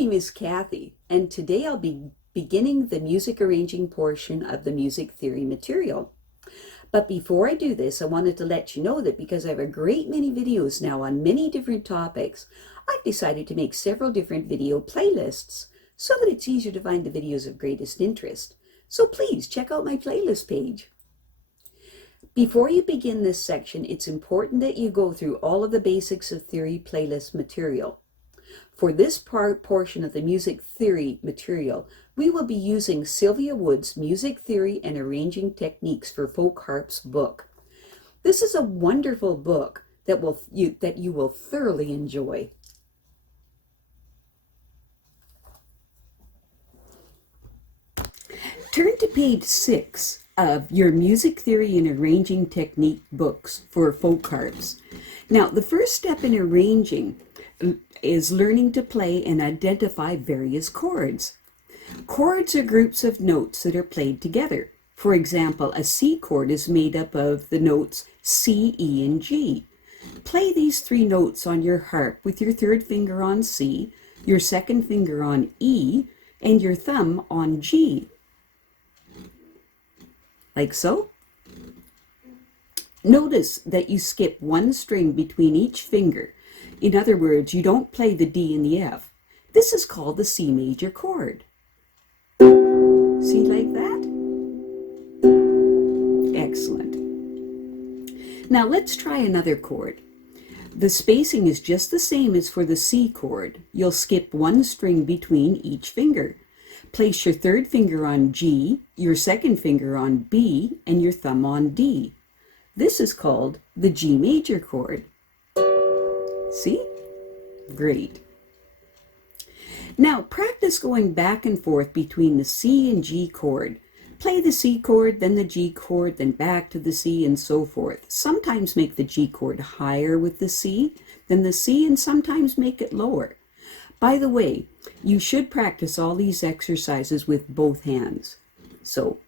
name is Kathy, and today I'll be beginning the music arranging portion of the music theory material. But before I do this, I wanted to let you know that because I have a great many videos now on many different topics, I've decided to make several different video playlists so that it's easier to find the videos of greatest interest. So please check out my playlist page. Before you begin this section, it's important that you go through all of the basics of theory playlist material. For this portion of the music theory material, we will be using Sylvia Woods' Music Theory and Arranging Techniques for Folk Harps book. This is a wonderful book that you will thoroughly enjoy. Turn to page 6 of your Music Theory and Arranging Technique books for folk harps. Now, the first step in arranging is learning to play and identify various chords. Chords are groups of notes that are played together. For example, a C chord is made up of the notes C, E, and G. Play these three notes on your harp with your third finger on C, your second finger on E, and your thumb on G. Like so. Notice that you skip one string between each finger. In other words, you don't play the D and the F. This is called the C major chord. See, like that? Excellent. Now let's try another chord. The spacing is just the same as for the C chord. You'll skip one string between each finger. Place your third finger on G, your second finger on B, and your thumb on D. This is called the G major chord. See? Great. Now practice going back and forth between the C and G chord. Play the C chord, then the G chord, then back to the C, and so forth. Sometimes make the G chord higher with the C than the C, and sometimes make it lower. By the way, you should practice all these exercises with both hands. So,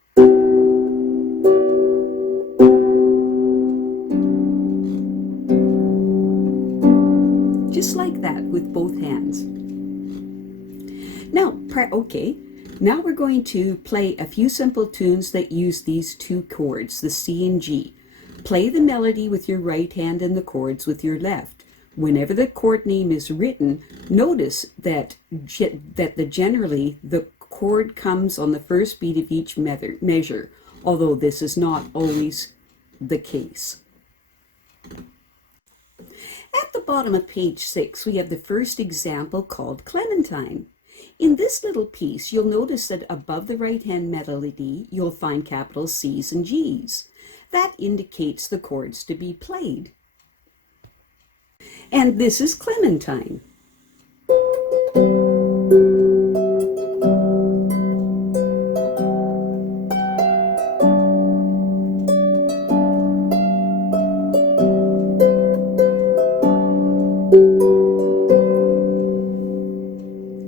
just like that with both hands. Now, now we're going to play a few simple tunes that use these two chords, the C and G. Play the melody with your right hand and the chords with your left. Whenever the chord name is written, notice that generally the chord comes on the first beat of each measure, although this is not always the case. At the bottom of page 6, we have the first example called Clementine. In this little piece, you'll notice that above the right-hand melody, you'll find capital C's and G's. That indicates the chords to be played. And this is Clementine.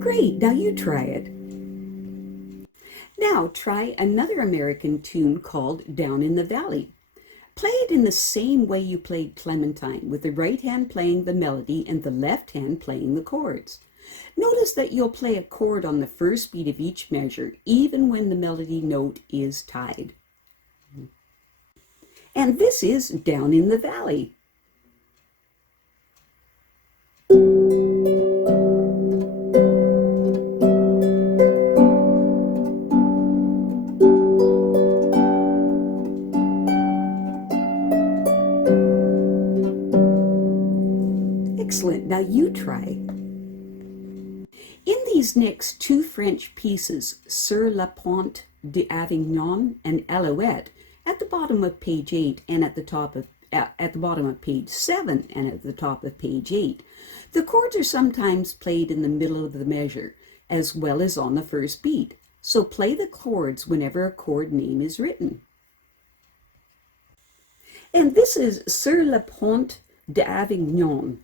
Great, now you try it. Now try another American tune called Down in the Valley. Play it in the same way you played Clementine, with the right hand playing the melody and the left hand playing the chords. Notice that you'll play a chord on the first beat of each measure, even when the melody note is tied. And this is Down in the Valley. Excellent. Now you try. In these next two French pieces, Sur la Pointe d'Avignon and Alouette, at the bottom of page 8 and at the bottom of page 7 and at the top of page 8, the chords are sometimes played in the middle of the measure, as well as on the first beat. So play the chords whenever a chord name is written. And this is Sur la Pointe d'Avignon.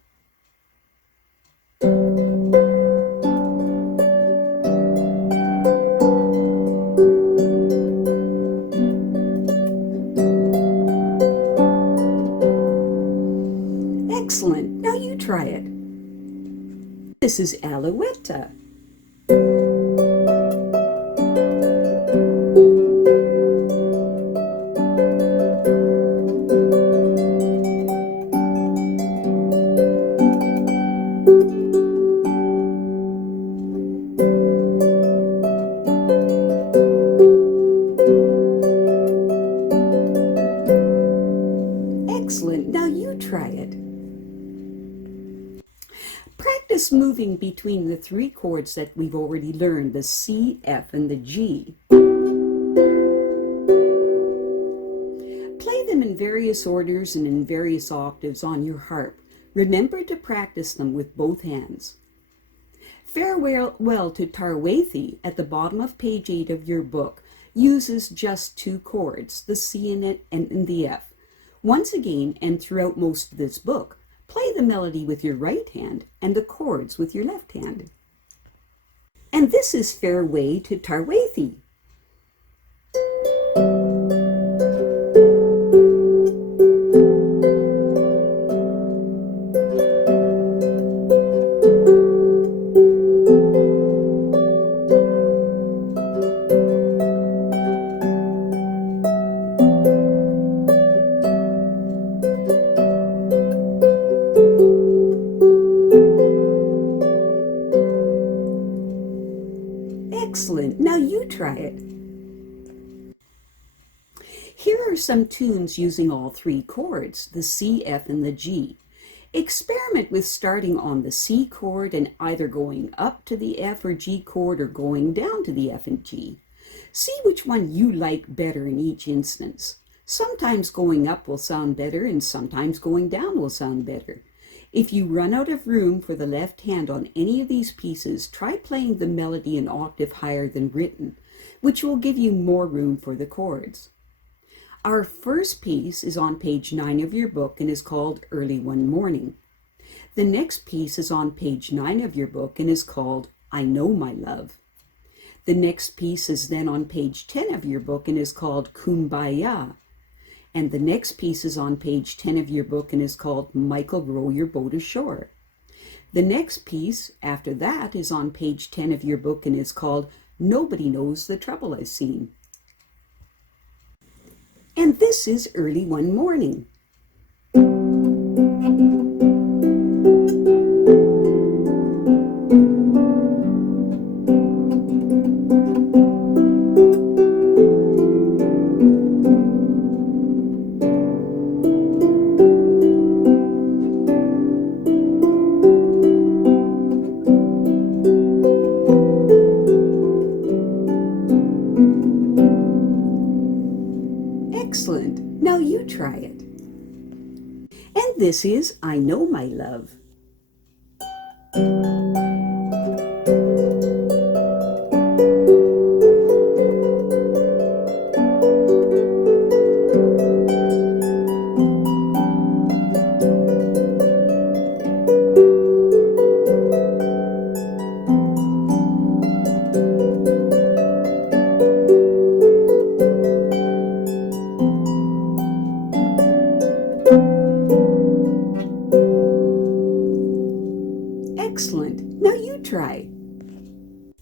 Excellent. Now you try it. This is Alouette. moving between the three chords that we've already learned, the C, F, and the G. Play them in various orders and in various octaves on your harp. Remember to practice them with both hands. Farewell to Tarwaithe at the bottom of page 8 of your book uses just two chords, the C and the F. Once again, and throughout most of this book, play the melody with your right hand and the chords with your left hand. And this is Farewell to Tarwaithe. Excellent. Now you try it. Here are some tunes using all three chords, the C, F, and the G. Experiment with starting on the C chord and either going up to the F or G chord or going down to the F and G. See which one you like better in each instance. Sometimes going up will sound better and sometimes going down will sound better. If you run out of room for the left hand on any of these pieces, try playing the melody an octave higher than written, which will give you more room for the chords. Our first piece is on page 9 of your book and is called Early One Morning. The next piece is on page 9 of your book and is called I Know My Love. The next piece is then on page 10 of your book and is called Kumbaya. And the next piece is on page 10 of your book and is called Michael, Row Your Boat Ashore. The next piece after that is on page 10 of your book and is called Nobody Knows the Trouble I've Seen. And this is Early One Morning. Excellent. Now you try it. And this is I Know My Love. Excellent. Now you try.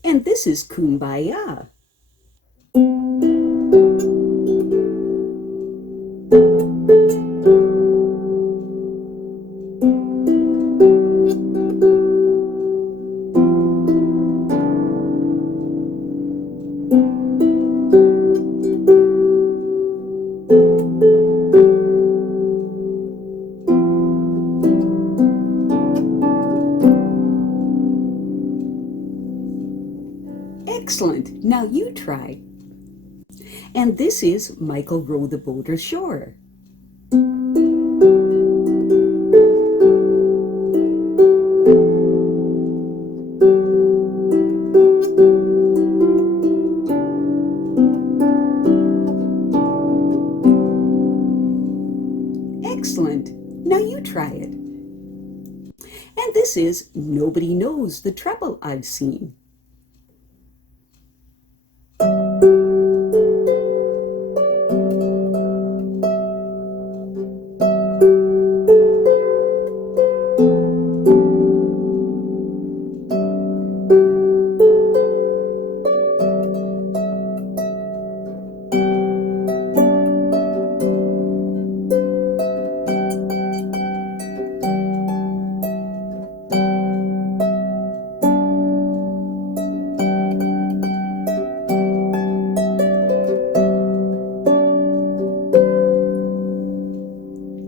And this is Kumbaya. Excellent. Now you try. And this is Michael, Row the Boat Ashore. Excellent. Now you try it. And this is Nobody Knows the Trouble I've Seen.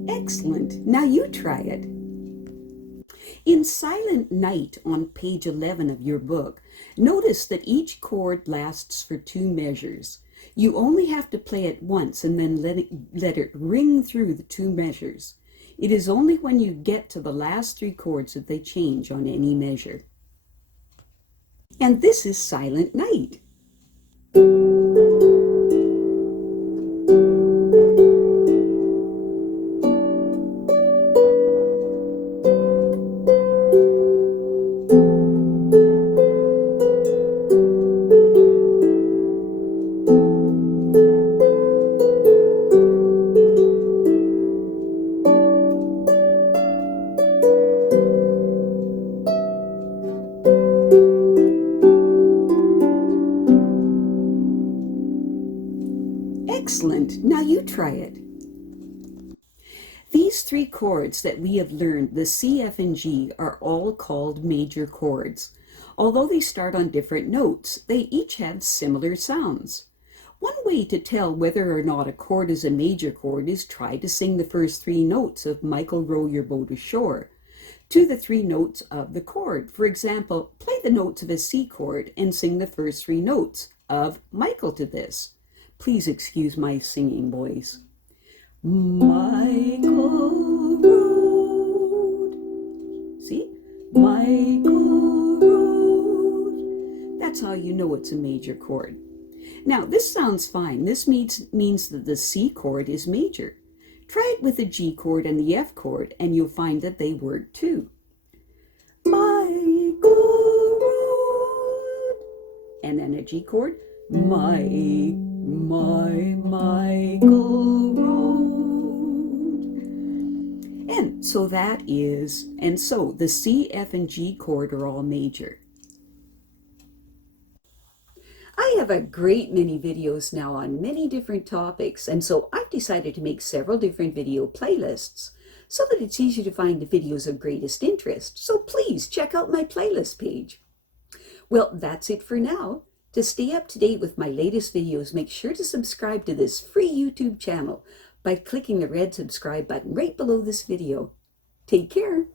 Excellent. Now you try it. In Silent Night on page 11 of your book, notice that each chord lasts for 2 measures. You only have to play it once and then let it ring through the 2 measures. It is only when you get to the last 3 chords that they change on any measure. And this is Silent Night. Excellent. Now you try it. These 3 chords that we have learned, the C, F, and G, are all called major chords. Although they start on different notes, they each have similar sounds. One way to tell whether or not a chord is a major chord is try to sing the first 3 notes of Michael Row Your Boat Ashore to the 3 notes of the chord. For example, play the notes of a C chord and sing the first 3 notes of Michael to this. Please excuse my singing voice. Michael rode. See? Michael rode. That's how you know it's a major chord. Now, this sounds fine. This means that the C chord is major. Try it with the G chord and the F chord, and you'll find that they work too. Michael rode. And then a G chord. My Michael rode. And so the C, F, and G chord are all major. I have a great many videos now on many different topics, and so I've decided to make several different video playlists so that it's easy to find the videos of greatest interest. So please check out my playlist page. Well, that's it for now. To stay up to date with my latest videos, make sure to subscribe to this free YouTube channel by clicking the red subscribe button right below this video. Take care.